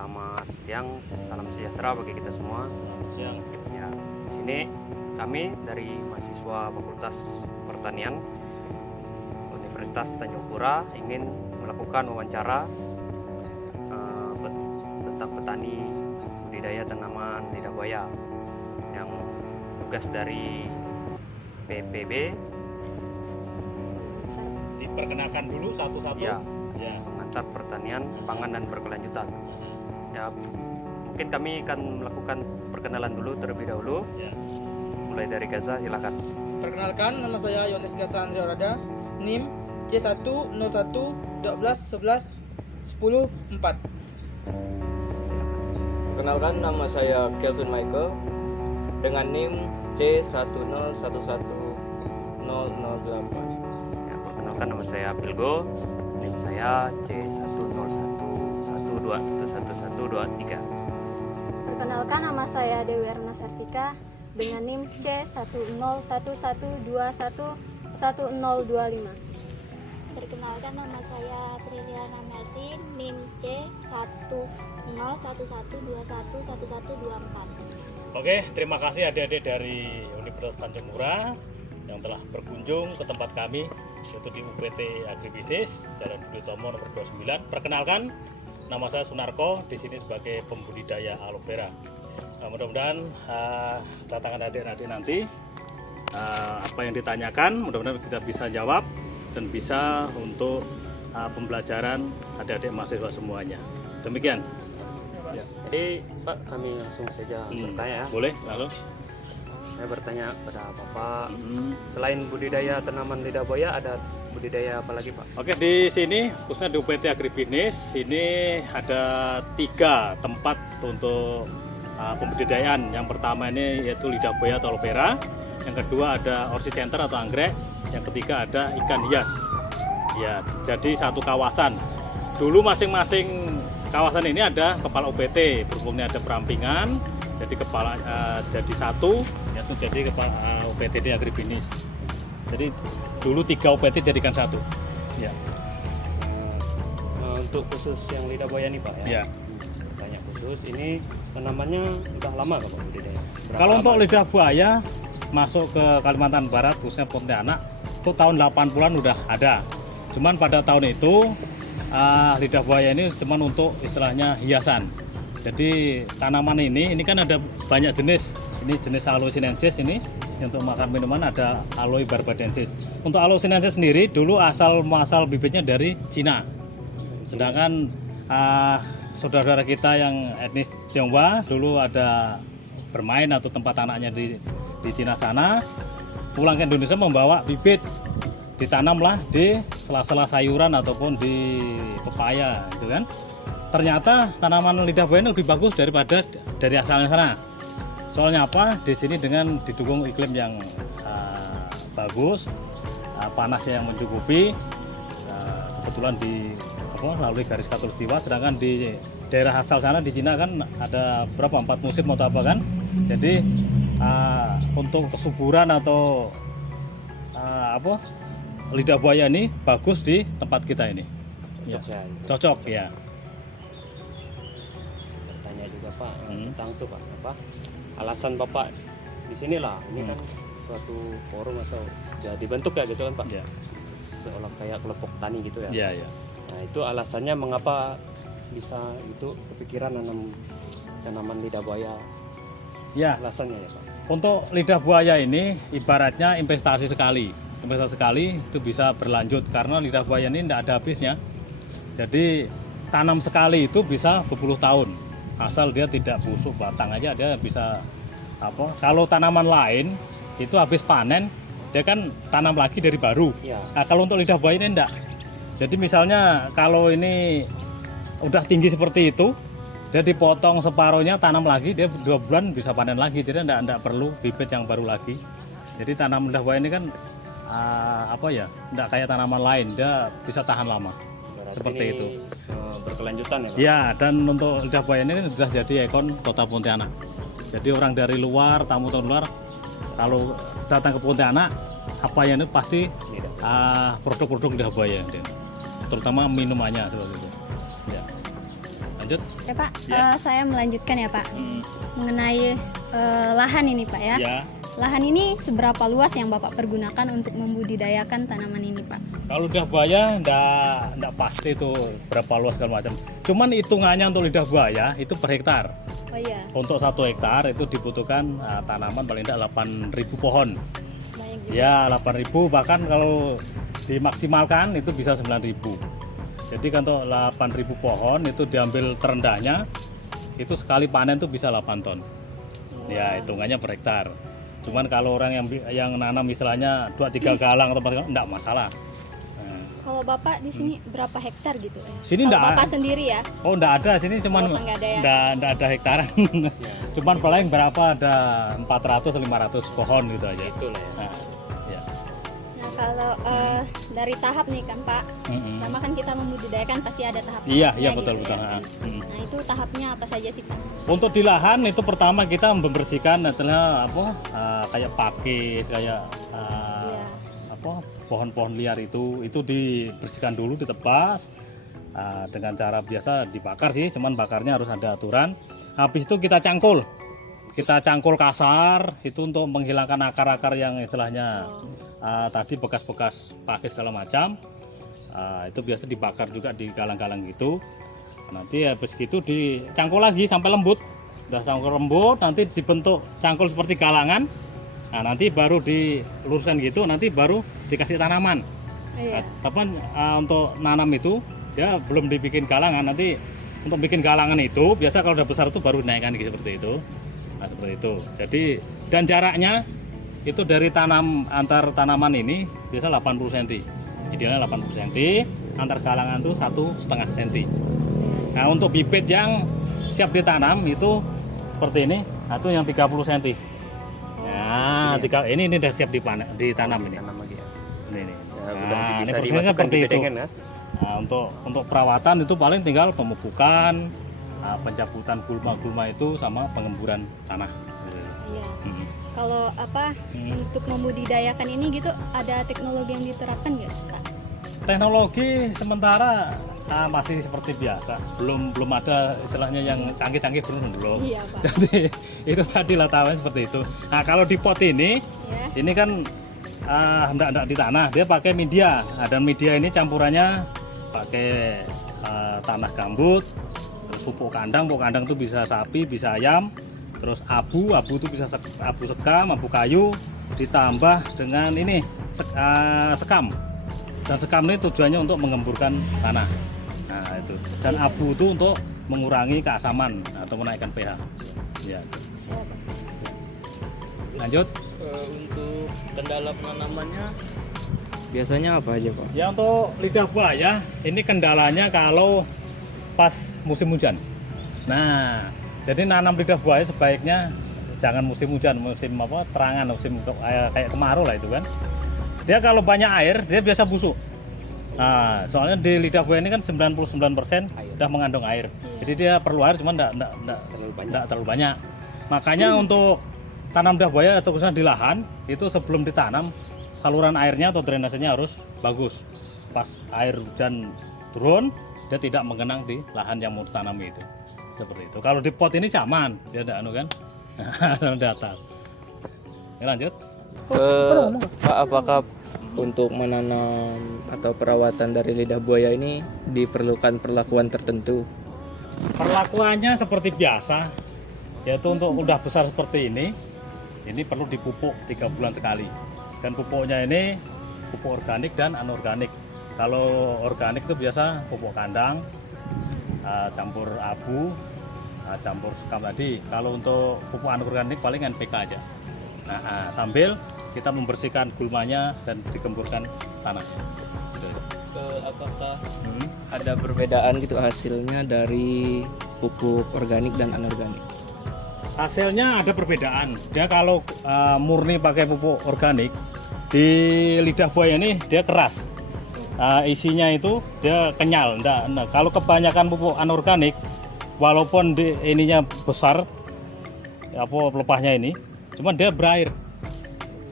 Selamat siang, salam sejahtera bagi kita semua. Selamat siang. Ya, di sini kami dari mahasiswa Fakultas Pertanian Universitas Tanjung Pura ingin melakukan wawancara tentang petani budidaya tanaman lidah buaya yang tugas dari PPB. Diperkenalkan dulu satu-satu. Ya, Ya. Pengantar Pertanian, Pangan dan Berkelanjutan. Ya, mungkin kami akan melakukan perkenalan dulu terlebih dahulu. Ya. Mulai dari Gaza, silakan. Perkenalkan, nama saya Yones Gaza Andrea Rada, NIM C10112111004. Perkenalkan, nama saya Kelvin Michael dengan NIM C1011008. Ya, perkenalkan, nama saya Pilgo, NIM saya C10112111123. Perkenalkan, nama saya Dewi Erna Sartika dengan NIM C10111111025. Perkenalkan, nama saya Triliana Mercy, NIM C10111211124. Oke, terima kasih adik-adik dari Universitas Tanjung Pura yang telah berkunjung ke tempat kami, yaitu di UPT Agribisnis Jalan Budi Utomo nomor 29. Perkenalkan, nama saya Sunarko, di sini sebagai pembudidaya aloe vera. Mudah-mudahan datangan adik-adik nanti apa yang ditanyakan, mudah-mudahan kita bisa jawab dan bisa untuk pembelajaran adik-adik mahasiswa semuanya. Demikian. Ya, jadi Pak, kami langsung saja bertanya ya. Boleh, lalu. Saya bertanya kepada Bapak, selain budidaya tanaman lidah buaya, ada budidaya apa lagi, Pak? Oke, di sini khususnya di UPT Agribisnis ini ada 3 tempat untuk pembudidayaan. Yang pertama ini yaitu lidah buaya atau aloe vera. Yang kedua ada orchid center atau anggrek. Yang ketiga ada ikan hias. Ya, jadi satu kawasan. Dulu masing-masing kawasan ini ada kepala UPT, berhubungnya ada perampingan. Jadi kepala jadi satu, yaitu jadi kepala UPT di Agribisnis. Jadi dulu 3 UPT jadikan satu. Ya. Untuk khusus yang lidah buaya nih, Pak ya. Ya. Bertanya khusus, ini tanamannya udah lama nggak, Pak, budidaya? Berapa Kalau untuk lama? lidah buaya masuk ke Kalimantan Barat, khususnya Pontianak, itu tahun 80-an udah ada. Cuman pada tahun itu lidah buaya ini cuman untuk istilahnya hiasan. Jadi tanaman ini kan ada banyak jenis. Ini jenis Aloe sinensis ini untuk makan minuman, ada Aloe barbadensis. Untuk Aloe sinensis sendiri dulu asal bibitnya dari Cina. Sedangkan saudara-saudara kita yang etnis Tionghoa dulu ada bermain atau tempat anaknya di Cina sana, pulang ke Indonesia membawa bibit, ditanamlah di sela-sela sayuran ataupun di pepaya, gitu kan. Ternyata tanaman lidah buaya ini lebih bagus daripada dari asalnya sana. Soalnya apa? Di sini dengan didukung iklim yang bagus, panasnya yang mencukupi, kebetulan melalui garis khatulistiwa. Sedangkan di daerah asal sana di Cina kan ada berapa 4 musim atau apa kan. Jadi untuk kesuburan atau lidah buaya ini bagus di tempat kita ini. Cocok ya, itu. Cocok ya. Bertanya juga, Pak, tentang tuh, Pak, apa alasan Bapak di sinilah? Ini kan suatu forum atau ya dibentuk ya gitu kan, Pak? Ya. Seolah kayak kelompok tani gitu ya. Iya, ya. Nah, itu alasannya mengapa bisa itu kepikiran nanam tanaman lidah buaya? Ya, Alasannya ya, Pak. untuk lidah buaya ini ibaratnya investasi sekali. Investasi sekali itu bisa berlanjut karena lidah buaya ini tidak ada habisnya. Jadi tanam sekali itu bisa berpuluh tahun. Asal dia tidak busuk batang aja dia bisa Kalau tanaman lain itu habis panen dia kan tanam lagi dari baru. Iya. Nah, kalau untuk lidah buaya ini enggak. Jadi misalnya kalau ini udah tinggi seperti itu, dia dipotong separuhnya, tanam lagi, dia 2 bulan bisa panen lagi. Jadi enggak perlu bibit yang baru lagi. Jadi tanam lidah buaya ini kan enggak kayak tanaman lain, dia bisa tahan lama. Berarti Seperti ini, itu. Berkelanjutan ya, Pak? Ya, dan untuk lidah buaya ini sudah jadi ikon Kota Pontianak. Jadi orang dari luar, tamu luar, kalau datang ke Pontianak, apa yang itu pasti produk-produk lidah buaya, terutama minumannya seperti itu. Ya. lanjut. Ya Pak, Ya. saya melanjutkan ya Pak mengenai lahan ini Pak ya. Ya, Lahan ini seberapa luas yang Bapak pergunakan untuk membudidayakan tanaman ini Pak? kalau lidah buaya ndak pasti tuh berapa luas segala macam. Cuman hitungannya untuk lidah buaya itu per hektar. Oh iya, Untuk 1 hektar itu dibutuhkan tanaman paling tidak 8.000 pohon. banyak juga. Ya 8.000, bahkan kalau dimaksimalkan itu bisa 9.000. Jadi kan untuk 8.000 pohon itu diambil terendahnya itu sekali panen tuh bisa 8 ton. Ya hitungannya per hektar. Cuman kalau orang yang nanam istilahnya 2-3 galang atau 4 galang enggak masalah. Nah, Kalau Bapak di sini berapa hektar gitu ya? Sini Kalau enggak. Bapak sendiri ya? Oh enggak ada, sini cuman Oh, enggak ada ya? enggak ada hektaran. Cuman paling berapa ada 400-500 pohon gitu aja. Itulah ya. Nah, ya. Nah kalau dari tahap nih kan Pak, Mm-mm. sama kan kita membudidayakan pasti ada tahap. Iya, tahapnya betul gitu betul. ya. Mm. Nah itu tahapnya apa saja sih Pak? Untuk di lahan itu pertama kita membersihkan adalah kayak pakis, kayak Iya. pohon-pohon liar itu dibersihkan dulu, ditebas dengan cara biasa dibakar sih, cuman bakarnya harus ada aturan. Habis itu kita cangkul kasar itu untuk menghilangkan akar-akar yang istilahnya tadi bekas-bekas pakis segala macam. Itu biasa dibakar juga di galang-galang gitu. Nanti habis gitu dicangkul lagi sampai lembut. Udah cangkul lembut, nanti dibentuk cangkul seperti galangan. Nah, nanti baru diluruskan gitu, nanti baru dikasih tanaman. Iya. Tapi untuk nanam itu dia belum dibikin galangan. Nanti untuk bikin galangan itu biasa kalau udah besar itu baru dinaikkan gitu, seperti itu. Nah, seperti itu. Jadi dan jaraknya itu dari antar tanaman ini biasa 80 cm. Idealnya 80 cm, antar galangan tuh 1,5 cm. Nah, untuk bibit yang siap ditanam itu seperti ini, itu yang 30 cm. Nah, ini udah siap ditanam ini. Tanam lagi ya. Ini. Ya, udah Nah, ini bisa prosesnya dimasukkan seperti di itu. bedengan ya. Nah, untuk perawatan itu paling tinggal pemupukan, pencabutan gulma-gulma itu sama pengemburan tanah. Iya. Hmm. Kalau untuk membudidayakan ini gitu ada teknologi yang diterapkan nggak Pak? Teknologi sementara masih seperti biasa, belum ada istilahnya yang canggih-canggih belum. Iya Pak. Jadi itu tadi lah tahunya seperti itu. Nah kalau di pot ini kan hendak di tanah, dia pakai media. Dan media ini campurannya pakai tanah gambut, terus pupuk kandang itu bisa sapi, bisa ayam, terus abu itu bisa abu sekam, abu kayu, ditambah dengan ini sekam. Dan sekam ini tujuannya untuk mengemburkan tanah. Nah itu. Dan abu itu untuk mengurangi keasaman atau menaikkan pH. Ya. Lanjut. Untuk kendala penanamannya biasanya apa aja Pak? Ya untuk lidah buaya ini kendalanya kalau pas musim hujan. Nah, jadi nanam lidah buaya sebaiknya jangan musim hujan, musim terangan, musim kayak kemarau lah itu kan. Dia kalau banyak air dia biasa busuk. Nah, soalnya di lidah buaya ini kan 99% udah mengandung air. Jadi dia perlu air cuma enggak terlalu banyak. Makanya untuk tanam lidah buaya atau khususnya di lahan itu sebelum ditanam saluran airnya atau drainasenya harus bagus. Pas air hujan turun dia tidak mengenang di lahan yang mau ditanami itu. Seperti itu. Kalau di pot ini aman, dia ada kan. Di atas. Ya, lanjut. Pak, apakah untuk menanam atau perawatan dari lidah buaya ini diperlukan perlakuan tertentu? Perlakuannya seperti biasa, yaitu untuk udah besar seperti ini perlu dipupuk 3 bulan sekali. Dan pupuknya ini pupuk organik dan anorganik. Kalau organik itu biasa pupuk kandang, campur abu, campur sekam tadi. Kalau untuk pupuk anorganik paling NPK aja. Nah, sambil kita membersihkan gulmanya dan digemburkan tanah. Apakah ada perbedaan gitu hasilnya dari pupuk organik dan anorganik? Hasilnya ada perbedaan. Dia kalau murni pakai pupuk organik di lidah buaya ini dia keras. Isinya itu dia kenyal. Kalau kebanyakan pupuk anorganik, walaupun ininya besar, pelepahnya ini, cuman dia berair.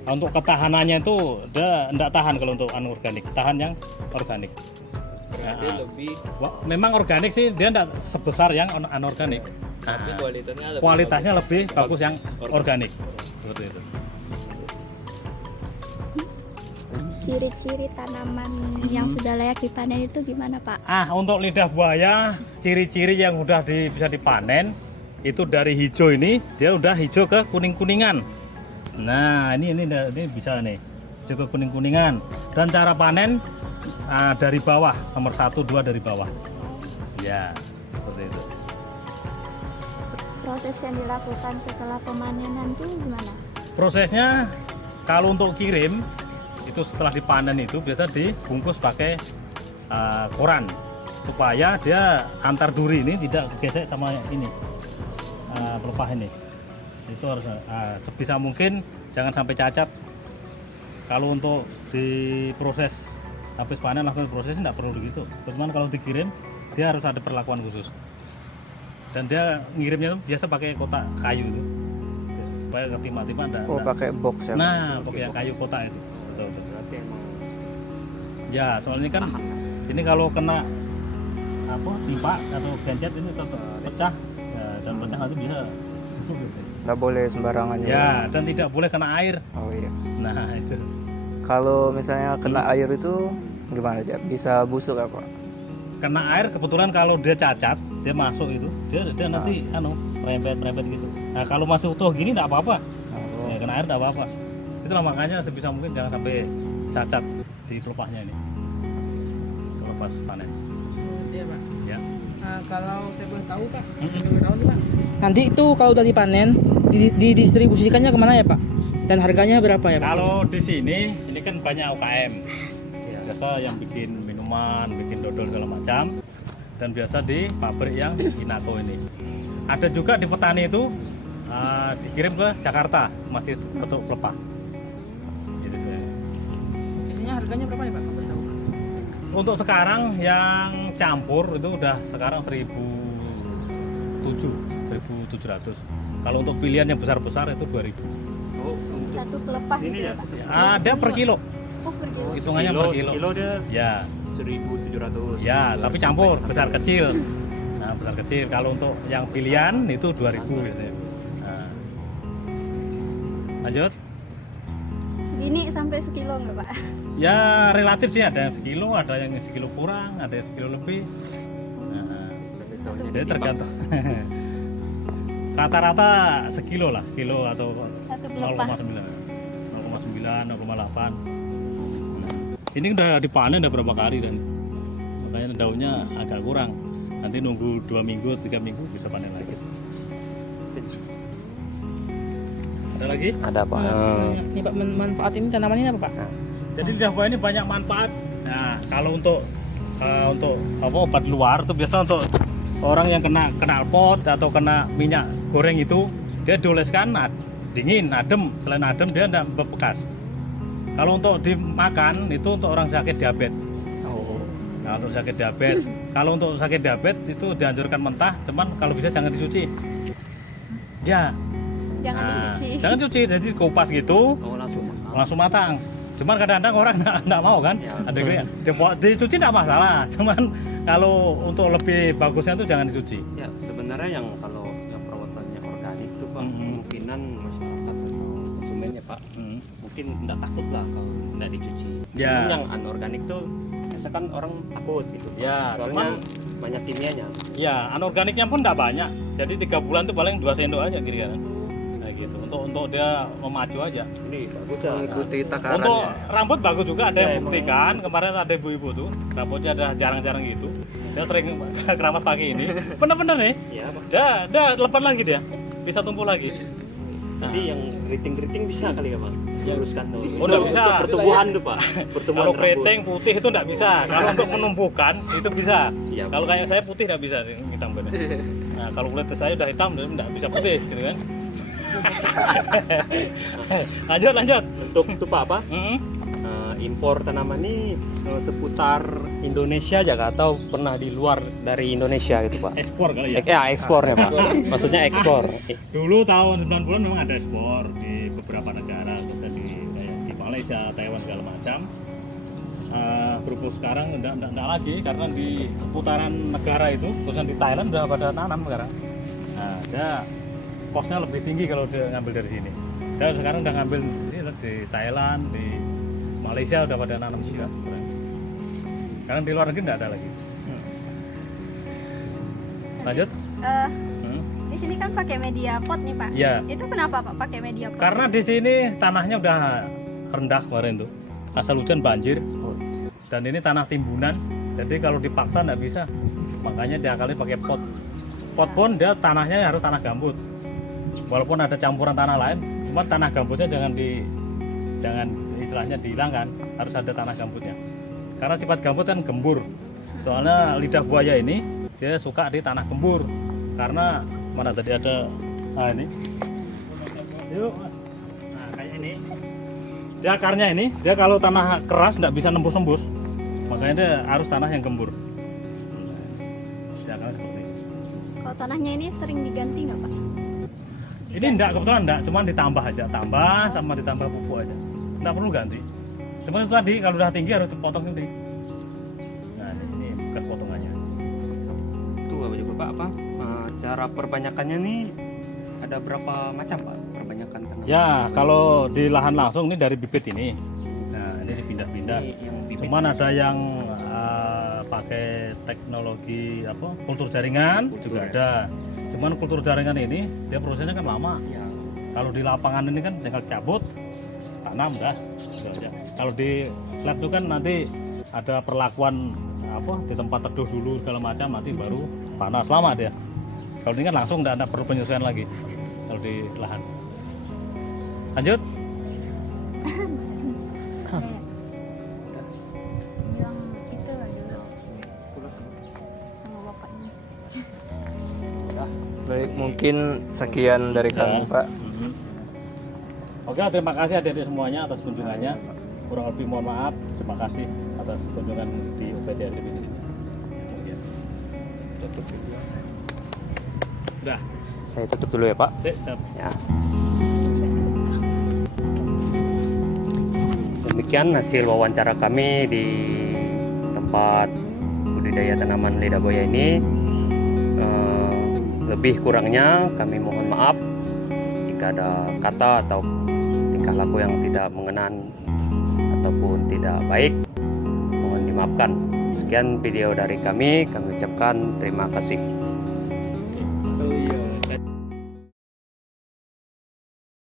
Untuk ketahanannya itu dia tidak tahan kalau untuk anorganik, tahan yang organik. Berarti lebih Memang organik sih, dia tidak sebesar yang anorganik. tapi Kualitasnya lebih bagus yang organik. Seperti itu. Ciri-ciri tanaman yang sudah layak dipanen itu gimana Pak? Untuk lidah buaya, ciri-ciri yang udah bisa dipanen itu dari hijau ini, dia udah hijau ke kuning-kuningan. Nah, ini bisa nih, hijau ke kuning-kuningan. Dan cara panen dari bawah, nomor 1, 2 dari bawah. Ya, seperti itu. Proses yang dilakukan setelah pemanenan itu gimana? Prosesnya kalau untuk kirim itu setelah dipanen itu biasa dibungkus pakai koran supaya dia antar duri ini tidak gesek sama ini pelepah ini. Itu harus sebisa mungkin jangan sampai cacat. Kalau untuk diproses habis panen langsung diproses tidak perlu begitu. Cuman kalau dikirim dia harus ada perlakuan khusus. Dan dia ngirimnya itu biasa pakai kotak kayu itu supaya ketimpa-timpa enggak. pakai box ya. Nah, pakai kayu kotak itu. Betul. Berarti emang Ya, soalnya kan ini kalau kena timpa atau gencet ini tetap pecah. Ya, dan pecah itu bisa busuk gitu. Nggak boleh sembarangan Ya, dan tidak boleh kena air. Oh iya. Nah, itu. Kalau misalnya kena air itu gimana dia? Bisa busuk apa? Kena air kebetulan kalau dia cacat, dia masuk itu, dia nanti merempet gitu. Nah, kalau masih utuh gini enggak apa-apa. Ya, kena air enggak apa-apa. Itulah makanya sebisa mungkin jangan sampai cacat di pelepahnya ini. Kalau pas panen. Iya Pak. Ya. Nah, kalau saya boleh tahu Pak, nanti itu kalau udah dipanen, didistribusikannya kemana ya Pak? Dan harganya berapa ya Pak? Kalau di sini ini kan banyak UKM. Biasa yang bikin minuman, bikin dodol segala macam. Dan biasa di pabrik yang Inako ini. Ada juga di petani itu dikirim ke Jakarta, masih ketuk pelepah. Gitu saya. Biasanya harganya berapa ya Pak? Kalau boleh tahu, Pak? Untuk sekarang yang campur itu udah sekarang 1.700. Kalau untuk pilihan yang besar-besar itu 2.000. Satu pelepah ini gitu ya. ya Pak? Ada per kilo. Oh per kilo. Hitungannya per kilo. Kilo dia Ya. 1.700. Ya, tapi campur besar kecil. Nah, besar kecil. Kalau untuk yang pilihan itu 2.000 biasanya. Nah. Lanjut. Segini sampai sekilo nggak Pak? Ya relatif sih, ada yang sekilo, ada yang sekilo kurang, ada yang sekilo lebih. Nah, jadi tergantung. Rata-rata sekilo lah, sekilo atau Satu pelepah. 0,9, 0,8. Nah, ini udah dipanen udah berapa kali dan makanya daunnya agak kurang. Nanti nunggu 2 minggu, 3 minggu bisa panen lagi. Ada lagi? Ada Pak. Ini Pak, manfaat ini tanaman ini apa Pak? Jadi lidah buaya ini banyak manfaat. Nah, kalau untuk obat luar itu biasa untuk orang yang kena knalpot atau kena minyak goreng itu dia dioleskan dingin, adem. Selain adem dia tidak berbekas. Kalau untuk dimakan itu untuk orang sakit diabetes. Nah, untuk sakit diabetes. Kalau untuk sakit diabetes itu dianjurkan mentah, cuman kalau bisa jangan dicuci. Ya. Jangan dicuci. Jangan cuci, jadi kupas gitu. Langsung matang. Cuman kadang-kadang orang enggak mau kan. Ada yang dicuci enggak masalah. Cuman kalau untuk lebih bagusnya itu jangan dicuci. Ya, sebenarnya yang kalau yang perawatannya organik itu Pak, kemungkinan masyarakat atau konsumennya Pak, mungkin enggak takut lah kalau enggak dicuci. Ya. Cuman yang anorganik tuh biasa kan orang takut gitu Pak. Ya, Soalnya cuman- banyak kimianya. Ya, anorganiknya pun enggak banyak. Jadi 3 bulan tuh paling 2 sendok aja kira-kira. Nah, gitu. Untuk dia memacu aja. Ini bagus ya. Mengikuti Untuk takarannya. rambut bagus juga, ada yang Ya, buktikan. Kemarin ada ibu-ibu tuh, rambutnya ada jarang-jarang gitu. Dia sering keramas pakai ini. Bener-bener nih. Iya Pak. Dia lepas lagi dia. Bisa tumbuh lagi. Tapi yang keriting-keriting bisa kali ya Pak? Diluruskan tuh. Oh, nggak bisa. Untuk pertumbuhan tuh Pak. Pertumbuhan Kalau rambut. keriting putih itu enggak bisa. Kalau untuk menumbuhkan itu bisa. Iya, Kalau kayak saya putih enggak bisa sih, hitam bener. Nah, kalau kulit saya udah hitam dan enggak bisa putih gitu kan. lanjut. Untuk itu Pak apa? Mm-mm. Impor tanaman ini seputar Indonesia aja Kak? Atau pernah di luar dari Indonesia gitu Pak? Ekspor kali ya. Ya ekspornya Pak. Maksudnya ekspor. Dulu tahun 90-an memang ada ekspor di beberapa negara, khususnya di Malaysia, Taiwan segala macam. berhubung sekarang enggak lagi karena di seputaran negara itu, khususnya di Thailand udah pada tanam sekarang. Nah, dia kosnya lebih tinggi kalau dia ngambil dari sini. Dan sekarang udah ngambil di Thailand, di Malaysia udah pada nanam juga. Sekarang di luar negeri enggak ada lagi. Lanjut. Di sini kan pakai media pot nih Pak. Iya. Itu kenapa Pak pakai media pot? Karena di sini tanahnya udah rendah kemarin tuh, asal hujan banjir. Dan ini tanah timbunan, jadi kalau dipaksa nggak bisa. Makanya diakali pakai pot. Pot pun dia tanahnya harus tanah gambut. Walaupun ada campuran tanah lain, cuma tanah gambutnya jangan istilahnya dihilangkan, harus ada tanah gambutnya. Karena sifat gambut kan gembur. Soalnya lidah buaya ini dia suka di tanah gembur. Karena mana tadi ada ini. Yuk. Nah, kayak ini. Dia akarnya ini, dia kalau tanah keras nggak bisa nembus-nembus. Makanya dia harus tanah yang gembur. Ya, seperti ini. Kalau tanahnya ini sering diganti nggak Pak? Ini enggak, kebetulan enggak, cuma ditambah aja, tambah sama ditambah pupuk aja. Enggak perlu ganti. Cuma itu tadi kalau udah tinggi harus dipotong ini. Nah, ini bekas potongannya. Itu apa juga Pak? Cara perbanyakannya nih ada berapa macam Pak? Perbanyakan tanaman. Ya, kalau di lahan langsung ini dari bibit ini. Nah, ini dipindah-pindah. Ini yang bibit. Cuman ada yang pakai teknologi kultur jaringan juga ya. ada. Cuman kultur jaringan ini dia prosesnya kan lama. Ya. Kalau di lapangan ini kan tinggal cabut, tanam dah. Gitu aja. Kalau di lab itu kan nanti ada perlakuan di tempat teduh dulu segala macam, nanti baru panas lama dia. Kalau ini kan langsung tidak ada perlu penyesuaian lagi kalau di lahan. Lanjut. Bilang itu lah dulu sama bapaknya. Baik, mungkin sekian dari kami, Pak. Oke, terima kasih adik-adik semuanya atas kunjungannya. Kurang lebih mohon maaf. Terima kasih atas kunjungan di UPTN ini. Tutup video. Udah. Saya tutup dulu ya, Pak. Siap. Ya. Demikian hasil wawancara kami di tempat budidaya tanaman lidah buaya ini. Lebih kurangnya kami mohon maaf jika ada kata atau tingkah laku yang tidak mengenan ataupun tidak baik, mohon dimaafkan. Sekian video dari kami ucapkan terima kasih.